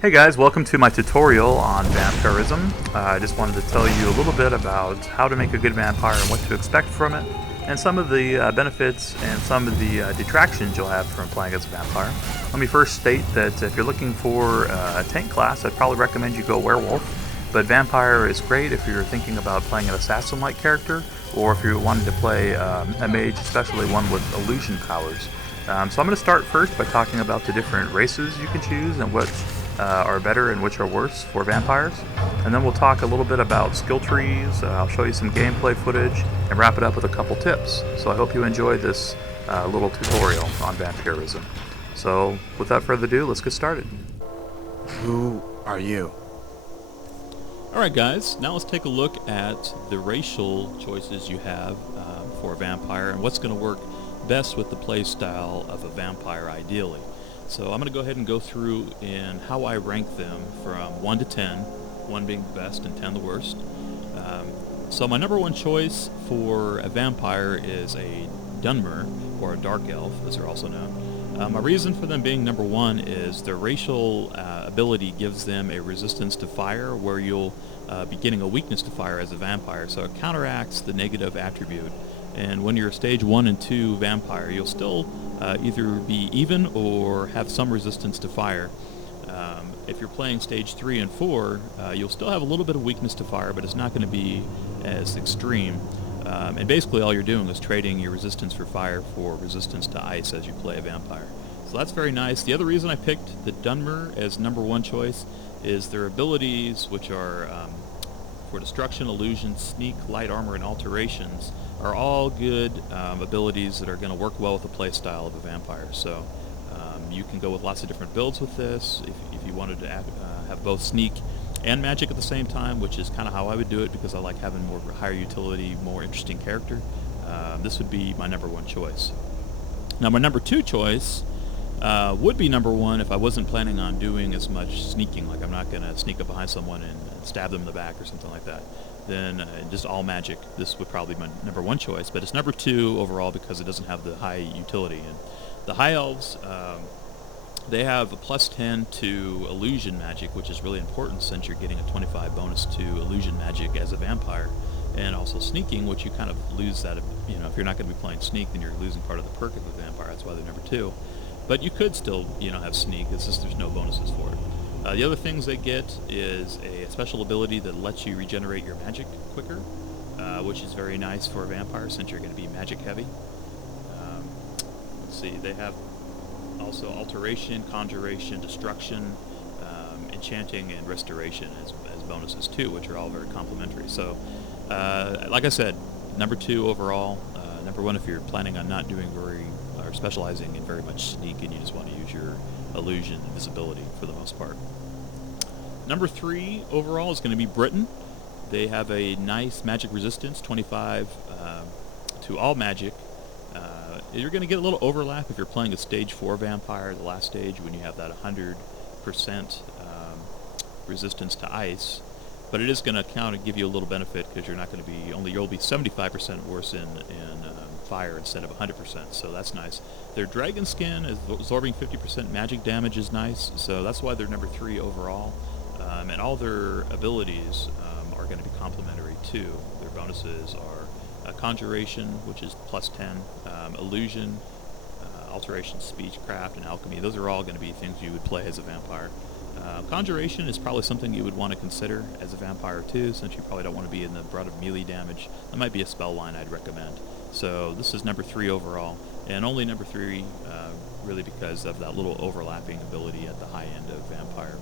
Hey guys, welcome to my tutorial on vampirism. I just wanted to tell you a little bit about how to make a good vampire and what to expect from it, and some of the benefits and some of the detractions you'll have from playing as a vampire. Let me first state that if you're looking for a tank class, I'd probably recommend you go werewolf, but vampire is great if you're thinking about playing an assassin-like character, or if you're wanting to play a mage, especially one with illusion powers. So I'm going to start first by talking about the different races you can choose and what are better and which are worse for vampires. And then we'll talk a little bit about skill trees, I'll show you some gameplay footage, and wrap it up with a couple tips. So I hope you enjoyed this little tutorial on vampirism. So without further ado, let's get started. Who are you? Alright guys, now let's take a look at the racial choices you have for a vampire and what's going to work best with the play style of a vampire ideally. So I'm going to go ahead and go through in how I rank them from 1 to 10, 1 being the best and 10 the worst. So my number one choice for a vampire is a Dunmer, or a Dark Elf, as they're also known. My reason for them being number one is their racial ability gives them a resistance to fire, where you'll be getting a weakness to fire as a vampire, so it counteracts the negative attribute. And when you're a stage 1 and 2 vampire, you'll still either be even or have some resistance to fire. If you're playing stage 3 and 4, you'll still have a little bit of weakness to fire, but it's not going to be as extreme. And basically all you're doing is trading your resistance for fire for resistance to ice as you play a vampire. So that's very nice. The other reason I picked the Dunmer as number one choice is their abilities, which are for destruction, illusion, sneak, light armor, and alterations, are all good abilities that are going to work well with the play style of a vampire. So you can go with lots of different builds with this. If you wanted to have both sneak and magic at the same time, which is kind of how I would do it because I like having more higher utility, more interesting character, this would be my number one choice. Now my number two choice would be number one if I wasn't planning on doing as much sneaking, like I'm not going to sneak up behind someone and stab them in the back or something like that. Then just all magic, this would probably be my number one choice, but it's number two overall because it doesn't have the high utility. And the High Elves, they have a plus 10 to illusion magic, which is really important since you're getting a 25 bonus to illusion magic as a vampire, and also sneaking, which you kind of lose that, if you're not going to be playing sneak, then you're losing part of the perk of a vampire. That's why they're number two. But you could still, have sneak. It's just there's no bonuses for it. The other things they get is a special ability that lets you regenerate your magic quicker, which is very nice for a vampire since you're going to be magic heavy. Let's see, they have also alteration, conjuration, destruction, enchanting, and restoration as bonuses too, which are all very complementary. So, like I said, number two overall. Number one if you're planning on not doing or specializing in very much sneak and you just want to use your illusion and visibility for the most part. Number three overall is going to be Britain. They have a nice magic resistance, 25 to all magic. You're going to get a little overlap if you're playing a stage 4 vampire, the last stage when you have that 100% resistance to ice. But it is going to give you a little benefit because you're not going to be you'll be 75% worse in fire instead of 100%, so that's nice. Their dragon skin is absorbing 50% magic damage is nice, so that's why they're number 3 overall. And all their abilities are going to be complementary too. Their bonuses are conjuration, which is plus 10, illusion, alteration, speechcraft, and alchemy. Those are all going to be things you would play as a vampire. Conjuration is probably something you would want to consider as a vampire too, since you probably don't want to be in the brunt of melee damage. That might be a spell line I'd recommend. So this is number 3 overall, and only number 3 really because of that little overlapping ability at the high end of vampire,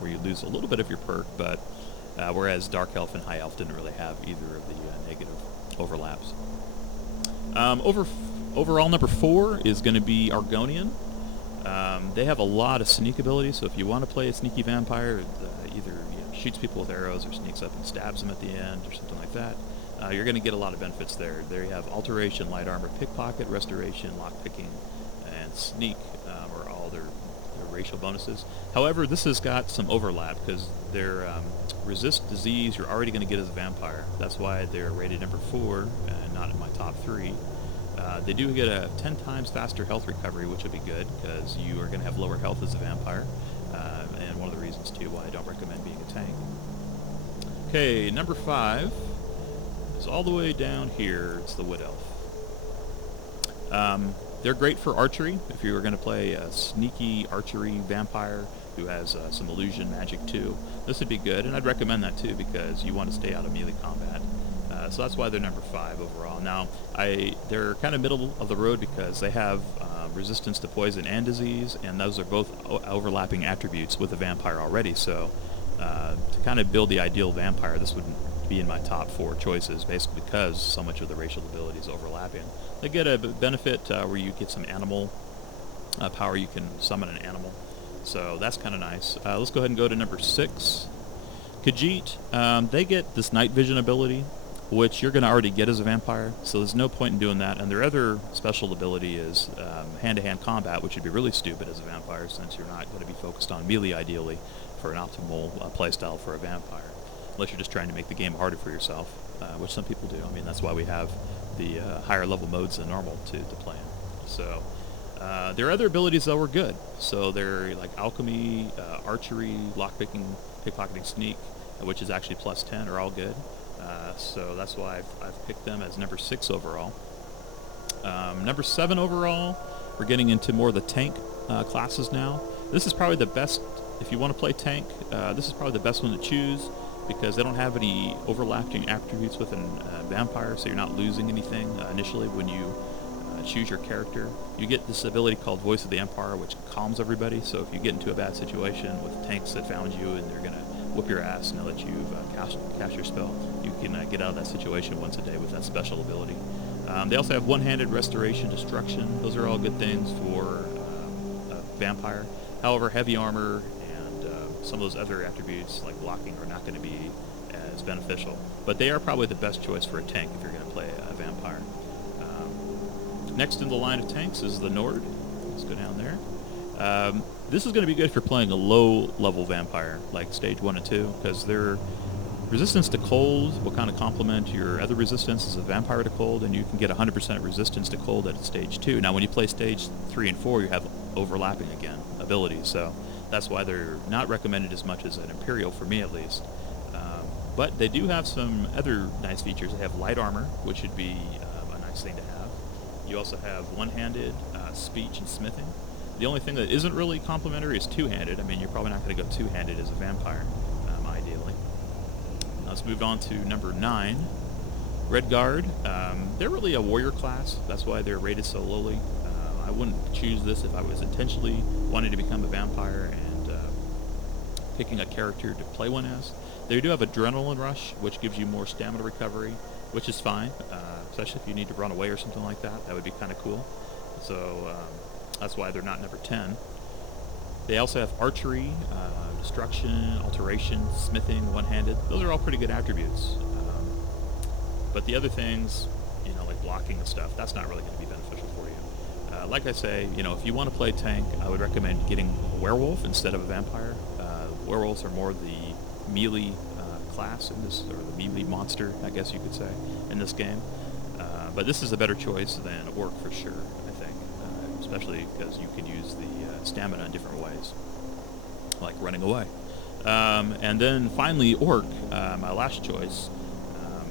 where you lose a little bit of your perk, but whereas Dark Elf and High Elf didn't really have either of the negative overlaps. Overall, number 4 is going to be Argonian. They have a lot of sneak abilities, so if you want to play a sneaky vampire, either shoots people with arrows or sneaks up and stabs them at the end or something like that, you're going to get a lot of benefits there. They have alteration, light armor, pickpocket, restoration, lockpicking, and sneak are all their racial bonuses. However, this has got some overlap because their resist disease you're already going to get as a vampire. That's why they're rated number 4 and not in my top 3. They do get a 10 times faster health recovery, which would be good because you are going to have lower health as a vampire. And one of the reasons Okay, number 5 is all the way down here. It's the Wood Elf. They're great for archery. If you were going to play a sneaky archery vampire who has some illusion magic too, this would be good, and I'd recommend that too because you want to stay out of melee combat. So that's why they're number 5 overall. Now, they're kind of middle of the road because they have resistance to poison and disease, and those are both overlapping attributes with the vampire already. So to kind of build the ideal vampire, this would be in my top 4 choices, basically because so much of the racial ability is overlapping. They get a benefit where you get some animal power. You can summon an animal, so that's kind of nice. Let's go ahead and go to number 6. Khajiit, they get this night vision ability, which you're going to already get as a vampire, so there's no point in doing that. And their other special ability is hand-to-hand combat, which would be really stupid as a vampire since you're not going to be focused on melee ideally for an optimal playstyle for a vampire, unless you're just trying to make the game harder for yourself, which some people do. I mean, that's why we have the higher level modes than normal to play in. So their other abilities, though, are good. So they're like alchemy, archery, lockpicking, pickpocketing, sneak, which is actually plus 10, are all good. So that's why I've picked them as number 6 overall. Number 7 overall, we're getting into more of the tank classes now. This is probably the best, if you want to play tank, this is probably the best one to choose because they don't have any overlapping attributes with a vampire, so you're not losing anything initially when you choose your character. You get this ability called Voice of the Empire, which calms everybody, so if you get into a bad situation with tanks that found you and they're going to whoop your ass now that you've cast your spell, you can get out of that situation once a day with that special ability. They also have one-handed restoration, destruction. Those are all good things for a vampire. However, heavy armor and some of those other attributes like blocking are not going to be as beneficial. But they are probably the best choice for a tank if you're going to play a vampire. Next in the line of tanks is the Nord. Let's go down there. This is going to be good if you're playing a low-level vampire, like stage 1 and 2, because their resistance to cold will kind of complement your other resistance as a vampire to cold, and you can get 100% resistance to cold at stage 2. Now, when you play stage 3 and 4, you have overlapping, again, abilities, so that's why they're not recommended as much as an Imperial, for me at least. But they do have some other nice features. They have light armor, which would be a nice thing to have. You also have one-handed speech and smithing. The only thing that isn't really complementary is two-handed. I mean, you're probably not going to go two-handed as a vampire, ideally. Now let's move on to number 9. Red Guard. They're really a warrior class. That's why they're rated so lowly. I wouldn't choose this if I was intentionally wanting to become a vampire and picking a character to play one as. They do have Adrenaline Rush, which gives you more stamina recovery, which is fine, especially if you need to run away or something like that. That would be kind of cool. So that's why they're not number 10. They also have Archery, Destruction, Alteration, Smithing, One-Handed. Those are all pretty good attributes. But the other things, like blocking and stuff, that's not really going to be beneficial for you. Like I say, if you want to play tank, I would recommend getting a werewolf instead of a vampire. Werewolves are more the melee class in this, or the melee monster, I guess you could say, in this game. But this is a better choice than Orc for sure, I think, especially because you can use the stamina in different ways, like running away. And then finally, Orc, my last choice.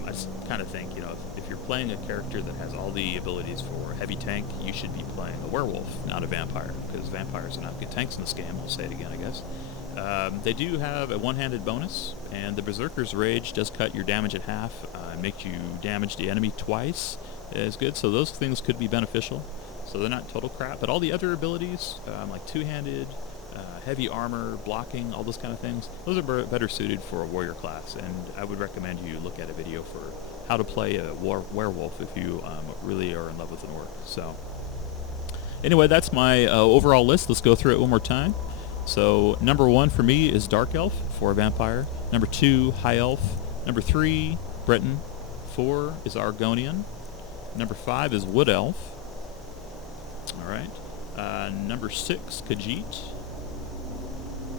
I kind of think, if you're playing a character that has all the abilities for heavy tank, you should be playing a werewolf, not a vampire, because vampires are not good tanks in this game. I'll say it again, I guess. They do have a one-handed bonus, and the Berserker's Rage does cut your damage in half and make you damage the enemy twice. Is good, so those things could be beneficial. So they're not total crap, but all the other abilities, like two-handed, heavy armor, blocking, all those kind of things, those are better suited for a warrior class, and I would recommend you look at a video for how to play a werewolf if you really are in love with an orc. So anyway, that's my overall list. Let's go through it one more time. So number 1 for me is Dark Elf for a vampire. Number 2, High Elf. Number 3, Breton. 4 is Argonian. Number 5 is Wood Elf. All right. Number 6, Khajiit.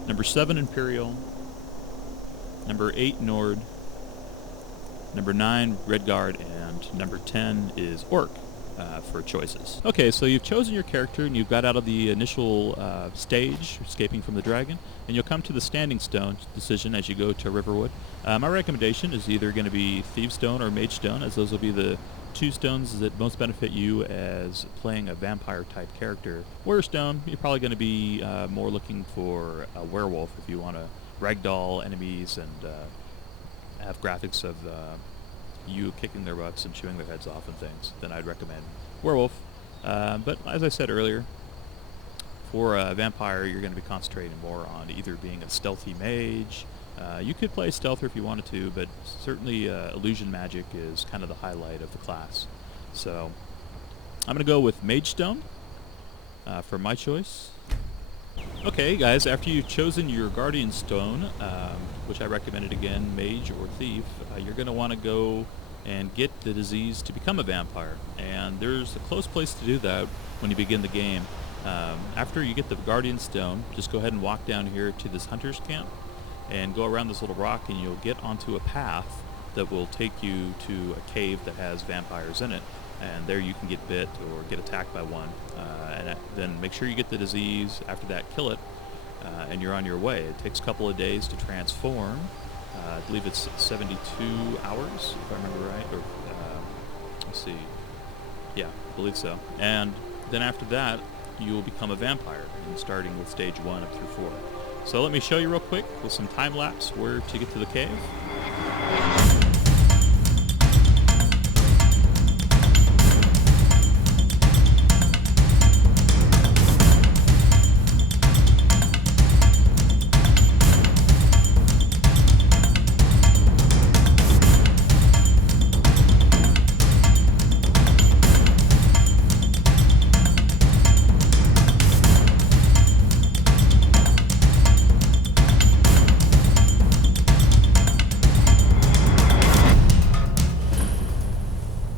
Number 7, Imperial. Number 8, Nord. Number 9, Red Guard. And number 10 is Orc. for choices. Okay, so you've chosen your character and you've got out of the initial stage, escaping from the dragon, and you'll come to the Standing Stone decision as you go to Riverwood. My recommendation is either going to be Thieves Stone or Mage Stone, as those will be the two stones that most benefit you as playing a vampire-type character. Warrior Stone, you're probably going to be more looking for a werewolf if you want to ragdoll enemies and have graphics of you kicking their butts and chewing their heads off and things. Then I'd recommend werewolf. But as I said earlier, for a vampire, you're going to be concentrating more on either being a stealthy mage. You could play stealther if you wanted to, but certainly illusion magic is kind of the highlight of the class. So I'm going to go with Mage Stone for my choice. Okay, guys, after you've chosen your Guardian Stone, which I recommended again, Mage or Thief, you're going to want to go and get the disease to become a vampire. And there's a close place to do that when you begin the game. After you get the Guardian Stone, just go ahead and walk down here to this hunter's camp and go around this little rock, and you'll get onto a path that will take you to a cave that has vampires in it. And there you can get bit or get attacked by one. And then make sure you get the disease. After that, kill it, and you're on your way. It takes a couple of days to transform. I believe it's 72 hours, if I remember right. Or let's see. Yeah, I believe so. And then after that, you will become a vampire, and starting with stage 1 up through 4. So let me show you real quick with some time lapse where to get to the cave.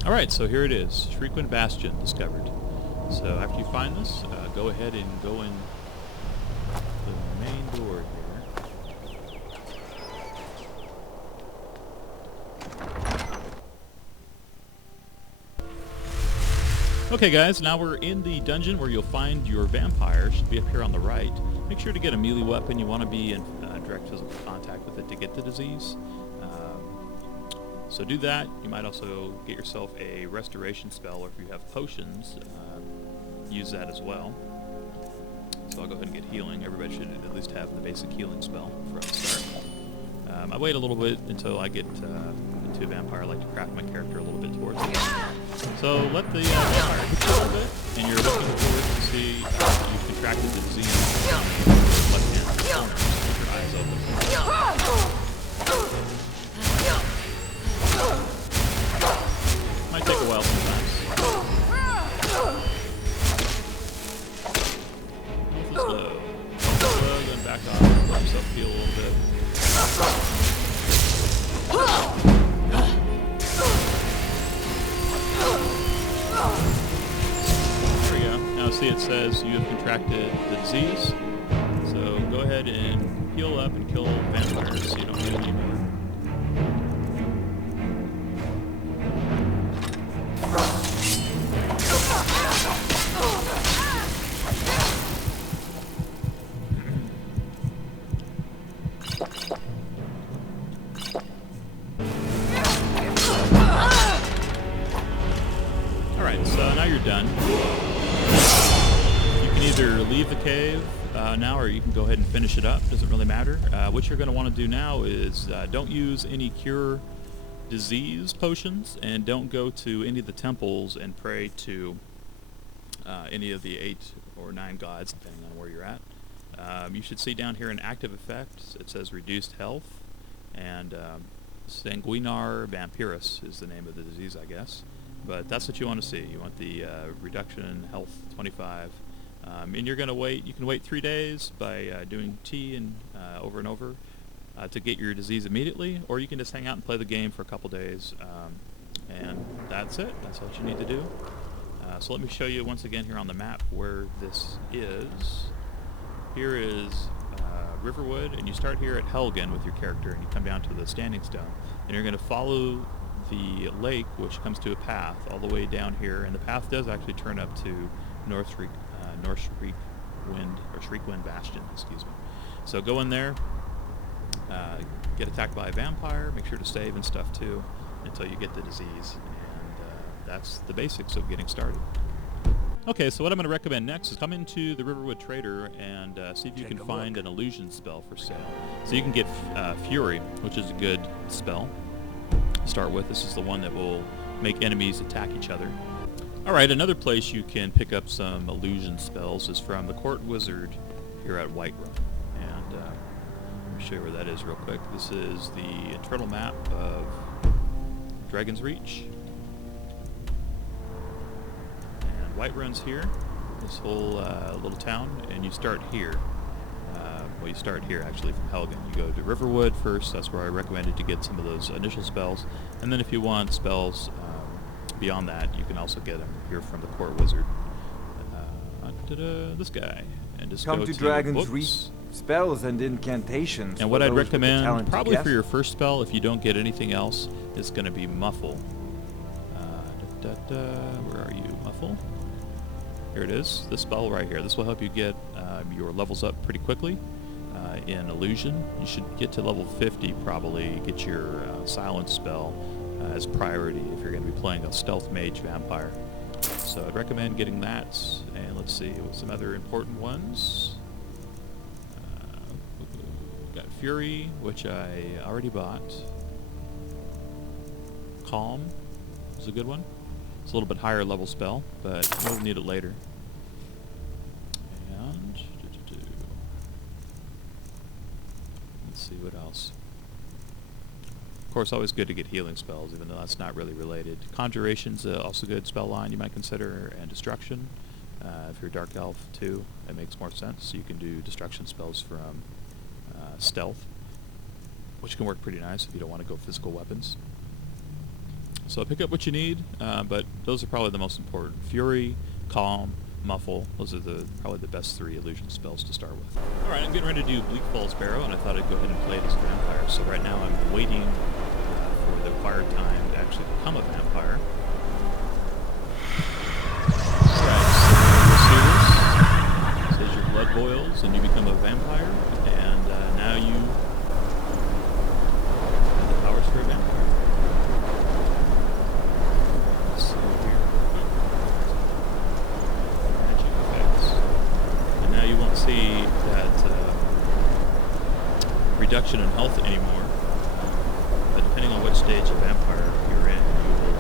Alright, so here it is, Shriekwin Bastion discovered. So after you find this, go ahead and go in the main door here. Okay guys, now we're in the dungeon where you'll find your vampire. Should be up here on the right. Make sure to get a melee weapon. You want to be in direct physical contact with it to get the disease. So do that. You might also get yourself a restoration spell, or if you have potions, use that as well. So I'll go ahead and get healing. Everybody should at least have the basic healing spell for us to start. I wait a little bit until I get into a vampire. I like to craft my character a little bit towards it. So let the vampire hit you a little bit, and you're looking forward to see you've contracted the disease in the left-hand corner. Keep your eyes open. Might take a while sometimes. Slow. Slow, then back off. Let yourself heal a little bit. There we go. Now see, it says you have contracted the disease. So go ahead and heal up and kill vampires so you don't get any more. Alright, so now you're done. You can either leave the cave now, or you can go ahead and finish it up. Doesn't really matter. What you're going to want to do now is don't use any cure disease potions, and don't go to any of the temples and pray to any of the 8 or 9 gods, depending on where you're at. You should see down here an active effect. It says reduced health, and sanguinar vampirus is the name of the disease, I guess. But that's what you want to see. You want the reduction in health 25. And you're going to wait. You can wait 3 days by doing T and over and over to get your disease immediately, or you can just hang out and play the game for a couple days. And that's it. That's what you need to do. So let me show you once again here on the map where this is. Here is Riverwood, and you start here at Helgen with your character, and you come down to the Standing Stone, and you're going to follow the lake, which comes to a path all the way down here, and the path does actually turn up to North Shriek Wind Bastion, excuse me. So go in there, get attacked by a vampire, make sure to save and stuff too, until you get the disease, and that's the basics of getting started. Okay, so what I'm going to recommend next is come into the Riverwood Trader and see if you can find an illusion spell for sale. So you can get Fury, which is a good spell to start with. This is the one that will make enemies attack each other. Alright, another place you can pick up some illusion spells is from the Court Wizard here at Whiterun. And let me show you where that is real quick. This is the internal map of Dragon's Reach. Whiterun's here, this whole little town, and you start here. You start here actually from Helgen. You go to Riverwood first, that's where I recommended to get some of those initial spells, and then if you want spells beyond that, you can also get them here from the Court Wizard. This guy. And just Come go to Dragon's books. Reach, spells and incantations. And what I'd recommend, probably for your first spell, if you don't get anything else, is going to be Muffle. Where are you, Muffle? Here it is, this spell right here. This will help you get your levels up pretty quickly in Illusion. You should get to level 50 probably, get your Silence spell as priority if you're going to be playing a Stealth Mage Vampire. So I'd recommend getting that, and let's see, what some other important ones. Got Fury, which I already bought. Calm is a good one. It's a little bit higher level spell, but you'll need it later. And let's see what else. Of course, always good to get healing spells, even though that's not really related. Conjuration's also a good spell line you might consider, and Destruction. If you're Dark Elf too, it makes more sense. So you can do Destruction spells from Stealth, which can work pretty nice if you don't want to go physical weapons. So pick up what you need, but those are probably the most important. Fury, Calm, Muffle, those are probably the best 3 illusion spells to start with. Alright, I'm getting ready to do Bleak Falls Barrow, and I thought I'd go ahead and play it as a vampire. So right now I'm waiting for the required time to actually become a vampire. Alright, so you'll see this. It says your blood boils and you become a vampire, and now you have the powers for a vampire. See that reduction in health anymore, but depending on which stage of vampire you're in, you will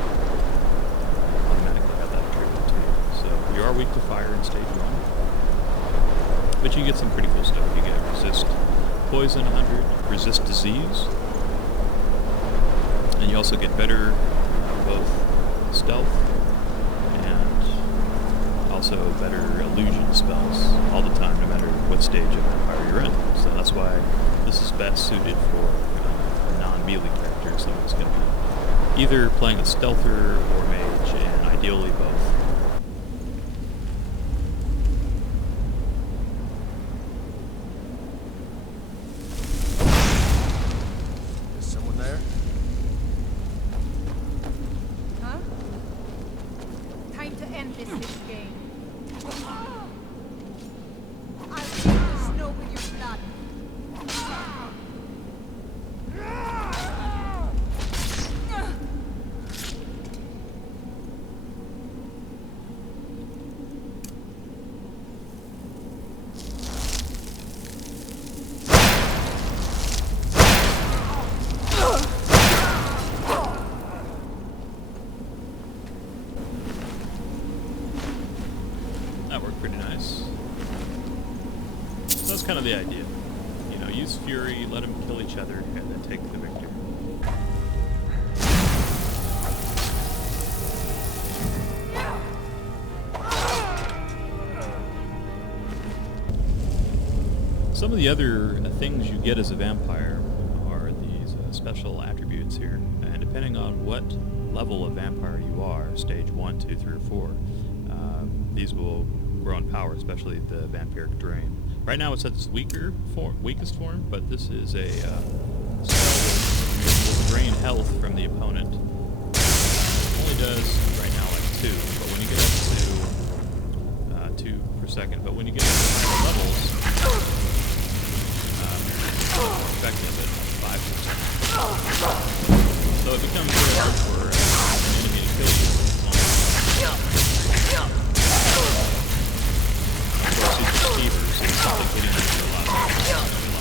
automatically have that triggered too. So you are weak to fire in stage 1, but you get some pretty cool stuff. You get resist poison 100, resist disease, and you also get better both stealth and also better illusion spells all the time, no matter what stage of vampire you're in. So that's why this is best suited for non-melee characters. So it's going to be either playing a stealther or mage, and ideally both. Is someone there? Huh? Time to end this little game. I'll fill the snow with your blood. That worked pretty nice. So that's kind of the idea. You know, use Fury, let them kill each other, and then take the victory. Some of the other things you get as a vampire are these special attributes here, and depending on what level of vampire you are, stage 1, 2, 3, or 4, these will grow in power, especially the vampiric drain. Right now it's at its weakest form, but this is a spell that will drain health from the opponent does right now like 2, but when you get up to 2 per second, but when you get up to higher levels, more effective at 5%. So it becomes very hard for an enemy to kill you. Of course, these receivers, it's something hitting them a lot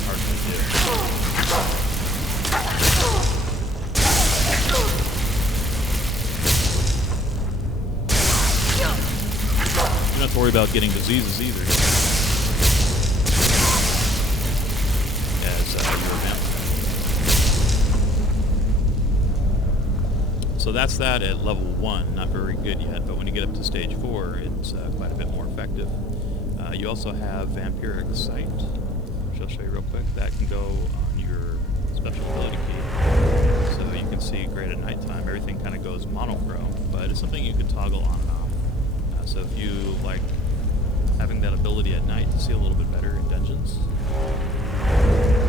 harder to do. You don't have to worry about getting diseases either. As you're a vampire. So that's that at level 1. Not very good yet, but when you get up to stage 4, it's quite a bit more effective. You also have Vampiric Sight, which I'll show you real quick. That can go on your special ability key. So you can see great at nighttime. Everything kind of goes monochrome, but it's something you can toggle on and off. So if you like having that ability at night to see a little bit better in dungeons,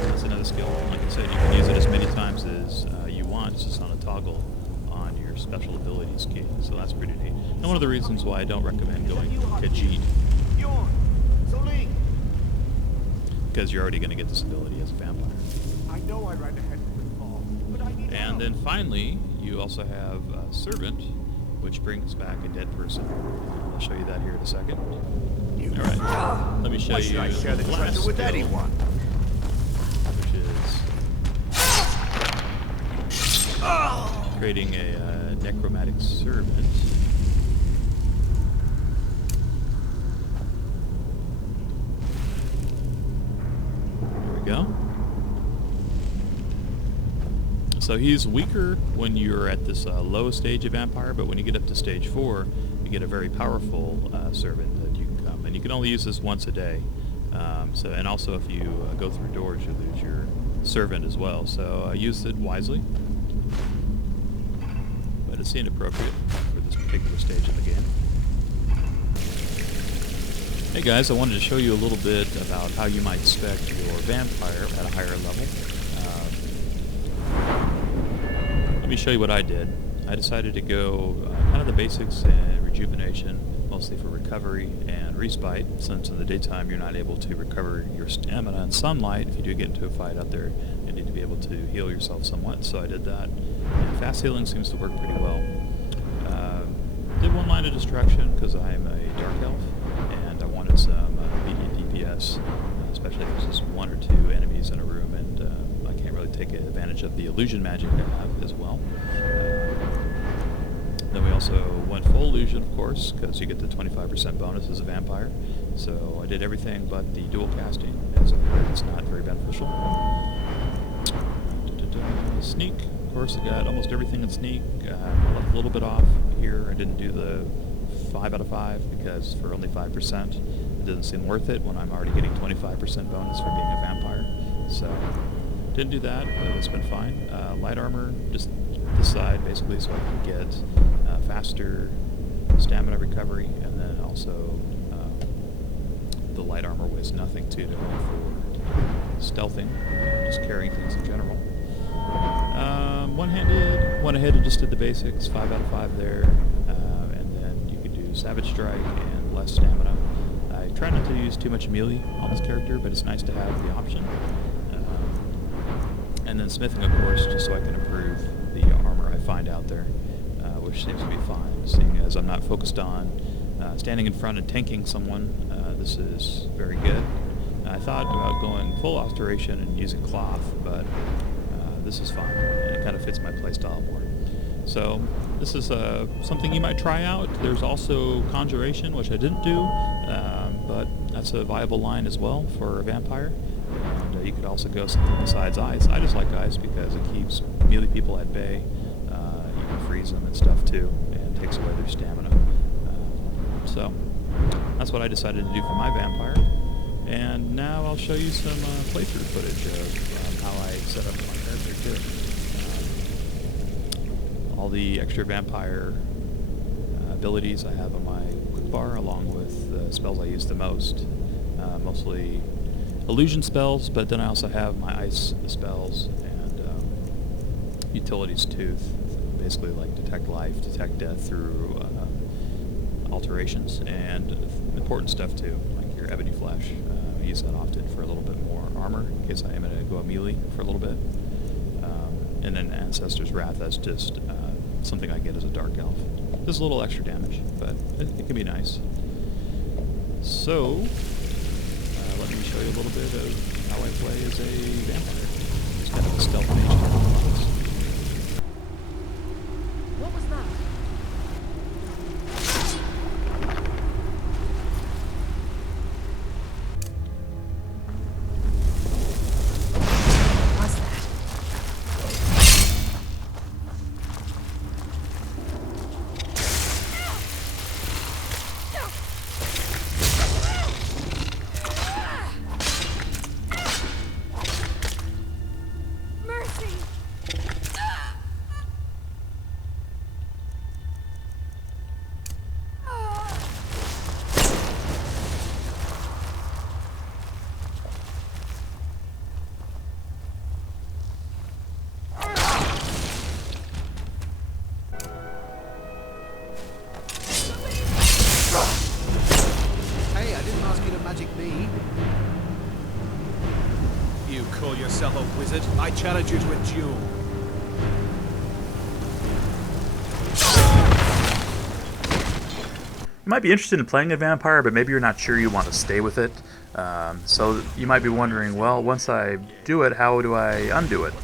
that's another skill. Like I said, you can use it as many times as you want. It's just on a toggle on your special abilities key. So that's pretty neat. And one of the reasons why I don't recommend going Khajiit, because you're already going to get this ability as a vampire. I know I ran ahead with the ball, but I need And then finally, you also have Servant, which brings back a dead person. I'll show you that here in a second. Alright, let me show you I share the last treasure with skill, anyone? which is creating a necromantic servant. There we go. So he's weaker when you're at this low stage of vampire, but when you get up to stage 4, you get a very powerful servant that you can come. And you can only use this once a day. And also if you go through doors, you lose your servant as well. So use it wisely. But it seemed appropriate for this particular stage of the game. Hey guys, I wanted to show you a little bit about how you might spec your vampire at a higher level. Let me show you what I did. I decided to go kind of the basics in rejuvenation, mostly for recovery and respite, since in the daytime you're not able to recover your stamina in sunlight. If you do get into a fight out there, you need to be able to heal yourself somewhat, so I did that. And fast healing seems to work pretty well. Did one line of destruction because I'm a dark elf, and I wanted some immediate DPS, especially if there's just 1 or 2 enemies in a room, and I can't really take advantage of the illusion magic I have as well. Then we also went full illusion, of course, because you get the 25% bonus as a vampire. So I did everything but the dual casting, as it's not very beneficial. Sneak, of course, I got almost everything in sneak. I left a little bit off here. I didn't do the 5 out of 5 because for only 5%, it doesn't seem worth it when I'm already getting 25% bonus for being a vampire. So didn't do that, but it's been fine. Light armor, just this side basically, so I can get faster stamina recovery, and then also the light armor weighs nothing too, to go for stealthing, just carrying things in general. One-handed, went ahead and just did the basics, 5 out of 5 there, and then you could do Savage Strike and less stamina. I try not to use too much melee on this character, but it's nice to have the option. And then smithing, of course, just so I can improve the armor I find out there, which seems to be fine, seeing as I'm not focused on standing in front and tanking someone. This is very good. I thought about going full alteration and using cloth, but this is fine, and it kind of fits my playstyle more. So this is something you might try out. There's also Conjuration, which I didn't do, but that's a viable line as well for a vampire. And you could also go something besides ice. I just like ice because it keeps melee people at bay. You can freeze them and stuff too, and takes away their stamina. So that's what I decided to do for my vampire. And now I'll show you some playthrough footage of how I set up my character too. All the extra vampire abilities I have on my quick bar, along with the spells I use the most. Mostly illusion spells, but then I also have my ice spells and utilities too, basically like detect life, detect death through alterations, and important stuff too, like your ebony flesh. I use that often for a little bit more armor in case I am going to go a melee for a little bit. And then Ancestor's Wrath, that's just something I get as a dark elf. Just a little extra damage, but it can be nice. So, let me show you a little bit of how I play as a vampire. It's kind of a stealth mage type of class. What was that? What's that? Mercy! Hey, I didn't ask you to magic me. You call yourself a wizard? I challenge you to a duel. You might be interested in playing a vampire, but maybe you're not sure you want to stay with it. So you might be wondering, well, once I do it, how do I undo it?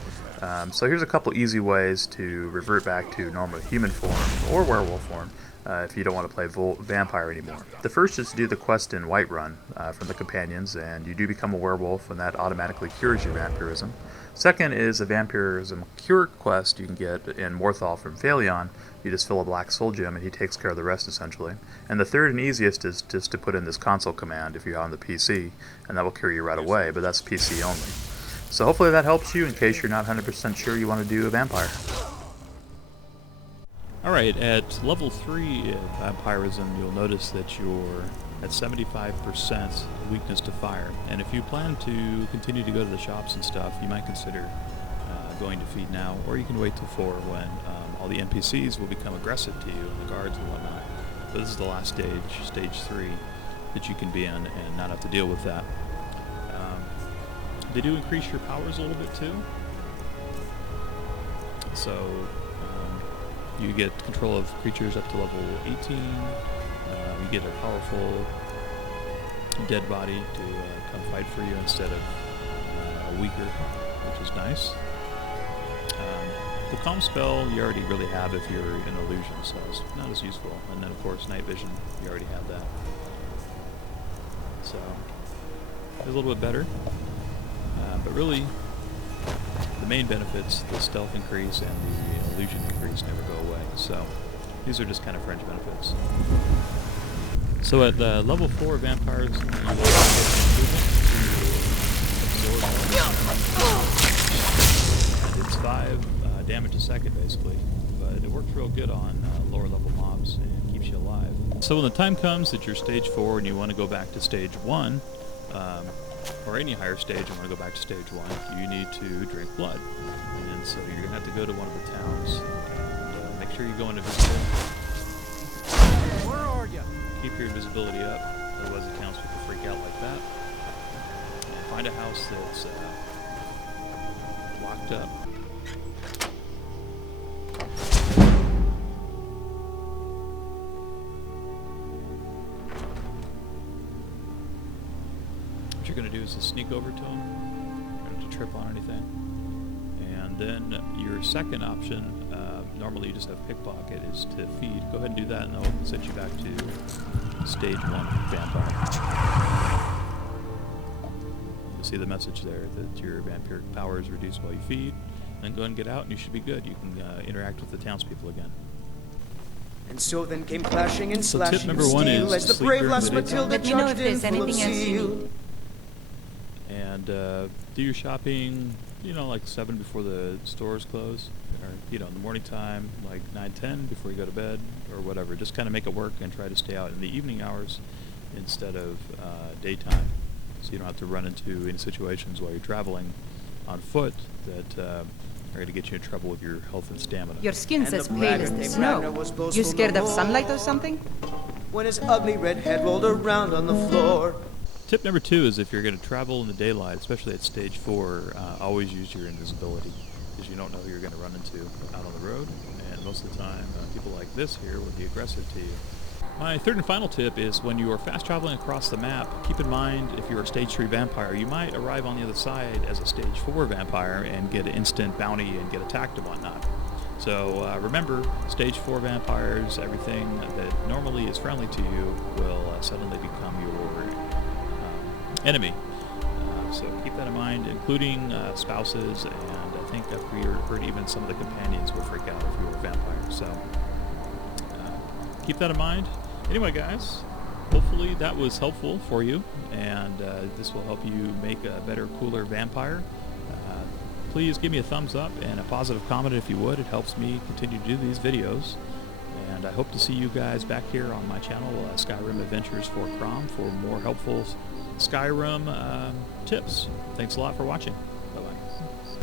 So here's a couple easy ways to revert back to normal human form or werewolf form if you don't want to play vampire anymore. The first is to do the quest in Whiterun from the companions, and you do become a werewolf, and that automatically cures your vampirism. Second is a vampirism cure quest you can get in Morthal from Phaleon. You just fill a black soul gem and he takes care of the rest essentially. And the third and easiest is just to put in this console command if you're on the PC, and that will cure you right away, but that's PC only. So hopefully that helps you in case you're not 100% sure you want to do a vampire. Alright, at level 3 of vampirism, you'll notice that you're at 75% weakness to fire. And if you plan to continue to go to the shops and stuff, you might consider going to feed now, or you can wait till 4 when all the NPCs will become aggressive to you, and the guards and whatnot. But this is the last stage, stage 3, that you can be in and not have to deal with that. They do increase your powers a little bit too. So you get control of creatures up to level 18. You get a powerful dead body to come fight for you instead of a weaker, which is nice. The calm spell you already really have if you're an illusion, so it's not as useful. And then of course night vision, you already have that. So it's a little bit better. But really, the main benefits, the stealth increase and the illusion increase, never go away. So these are just kind of fringe benefits. So at level 4 vampires, you will get an improvement to absorb. And it's 5 damage a second basically, but it works real good on lower level mobs and keeps you alive. So when the time comes that you're stage 4 and you want to go back to stage 1, or any higher stage and want to go back to stage 1, you need to drink blood. And so you're going to have to go to one of the towns and make sure you go into visibility. Where are you? Keep your invisibility up, otherwise the townspeople freak out like that. And find a house that's locked up. What you're going to do is to sneak over to them, not to trip on anything. And then your second option, normally you just have pickpocket, is to feed. Go ahead and do that and they'll set you back to stage 1 vampire. You'll see the message there that your vampiric power is reduced while you feed. Then go ahead and get out and you should be good. You can interact with the townspeople again. And so then came clashing and So tip slashing number of 1 steel is as the sleep brave during lass the daytime. Matilda Let me know if charged in there's full of anything else you zeal. need. And do your shopping, like 7 before the stores close, or in the morning time, like 9-10 before you go to bed, or whatever. Just kind of make it work and try to stay out in the evening hours instead of daytime, so you don't have to run into any situations while you're traveling on foot that are going to get you in trouble with your health and stamina. Your skin's And as the pale as braggart the named snow. Ragnar was boastful You scared no of more. sunlight or something? When his ugly red head rolled around on the floor. Tip number 2 is if you're going to travel in the daylight, especially at stage 4, always use your invisibility, because you don't know who you're going to run into out on the road, and most of the time people like this here will be aggressive to you. My third and final tip is when you are fast traveling across the map, keep in mind if you're a stage 3 vampire, you might arrive on the other side as a stage 4 vampire and get an instant bounty and get attacked and whatnot. So remember, stage 4 vampires, everything that normally is friendly to you will suddenly become your enemy. So keep that in mind, including spouses, and I think I've heard even some of the companions will freak out if you're a vampire. So keep that in mind. Anyway, guys, hopefully that was helpful for you, and this will help you make a better, cooler vampire. Please give me a thumbs up and a positive comment if you would. It helps me continue to do these videos. And I hope to see you guys back here on my channel, Skyrim Adventures for Crom, for more helpful Skyrim tips. Thanks a lot for watching.